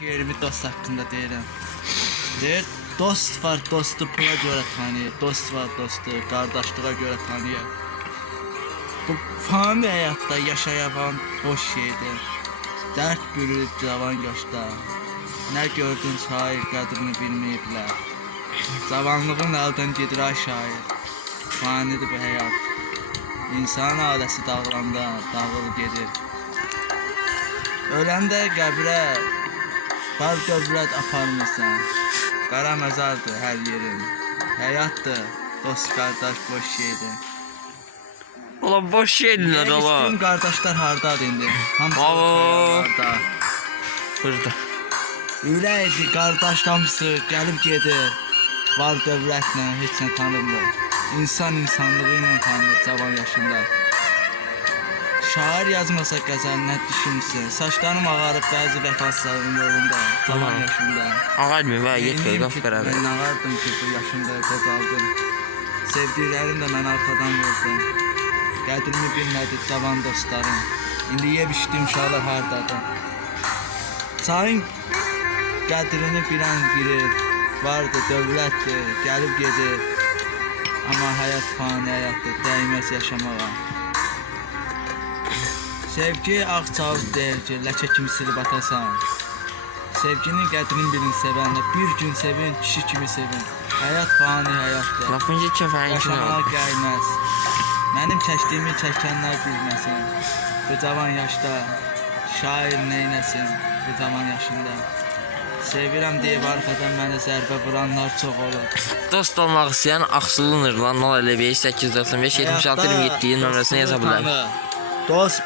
Yerimi dost hakkında deyirəm. Deyir, dost var, dostu pula görə tanıyır. Dost var, dostu qardaşlığa görə tanıyır. Bu fani həyatda yaşayan boş şeydir. Dərd bürür cavan yaşda. Nə gördün şair qədrini bilməyiblər. Cavanlığın əldən gedir ay şair. Fanidir bu həyat. İnsan ailəsi dağılanda dağılır gedir. Öləndə qəbrə Var dövlət aparmırsan. Qara məzardır hər yerin. Həyatdır, dost qardaş boş şeydir. Ulan boş Bütün ulan. qardaşlar hardadır indi? Hamısı Alo. harda. Burada. Ürəkdir, qardaş hamısı gəlib gedir. Var dövlətlə heç nə tanımır. İnsan insanlığı ilə tanınır cavan yaşında. Şair yazmasa qəzəl nə düşünsün? Saçlarım ağarıb bəzi vəfasızların yolunda, cavan Tamam. yaşında. Ağar mı var yetkiyor Neyim kaf ki, beraber. Ben ağardım ki bu yaşımda qocaldım. Sevdiklərim də mən arxadan vurdum. Qədrimi bilmədi cavan dostlarım. İndi yeb içdiyim uşaqlar hardadır? Çayın qədrini bilən bilir. Vardı, dövlətdir, gəlib gedir. Amma həyat fani həyatdır, dəyməz yaşamağa. Sevgi ağ çağız deyir ki, ləkə kimi silib atasan. Sevginin qədrini bilin sevənlə bir gün sevin, kişi kimi sevin. Həyat fani həyatdır. Lafıncı kefen içine Yaşamaq bak. gəlməz. Mənim çəkdiyimi çəkənlər bilməsin. Bu cavan yaşda şair neynəsin bu cavan yaşında. Sevirəm deyib arxadan mənə zərbə vuranlar çox olur. Dost olmak isteyen Aksulunur lan 055 895 76 27 numarasına yazabilir. Dost